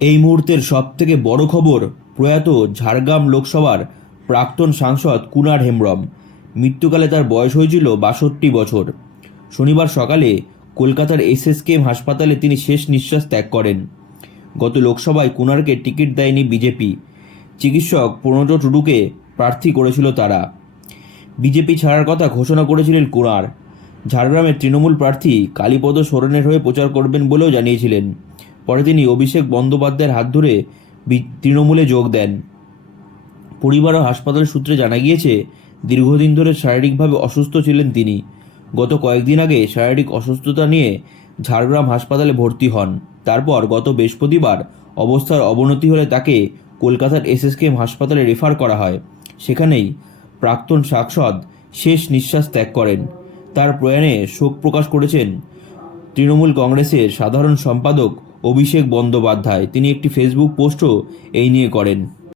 এই মুহূর্তের সবথেকে বড় খবর প্রয়াত ঝাড়গ্রাম লোকসভার প্রাক্তন সাংসদ কুনার হেমব্রম। মৃত্যুকালে তার বয়স হয়েছিল বাষট্টি বছর। শনিবার সকালে কলকাতার এসএসকেএম হাসপাতালে তিনি শেষ নিঃশ্বাস ত্যাগ করেন। গত লোকসভায় কুনারকে টিকিট দেয়নি বিজেপি। চিকিৎসক প্রণত টুডুকে প্রার্থী করেছিল তারা। বিজেপি ছাড়ার কথা ঘোষণা করেছিলেন কুনার। ঝাড়গ্রামের তৃণমূল প্রার্থী কালীপদ সোরেনের হয়ে প্রচার করবেন বলেও জানিয়েছিলেন। পরে তিনি অভিষেক বন্দ্যোপাধ্যায়ের হাত ধরে তৃণমূলে যোগ দেন। পরিবার ও হাসপাতাল সূত্রে জানা গিয়েছে, দীর্ঘদিন ধরে শারীরিকভাবে অসুস্থ ছিলেন তিনি। গত কয়েকদিন আগে শারীরিক অসুস্থতা নিয়ে ঝাড়গ্রাম হাসপাতালে ভর্তি হন। তারপর গত বৃহস্পতিবার অবস্থার অবনতি হলে তাকে কলকাতার এসএসকেএম হাসপাতালে রেফার করা হয়। সেখানেই প্রাক্তন সাংসদ শেষ নিঃশ্বাস ত্যাগ করেন। তার প্রয়াণে শোক প্রকাশ করেছেন তৃণমূল কংগ্রেসের সাধারণ সম্পাদক অভিষেক বন্দ্যোপাধ্যায়। তিনি একটি ফেসবুক পোস্টও এই নিয়ে করেন।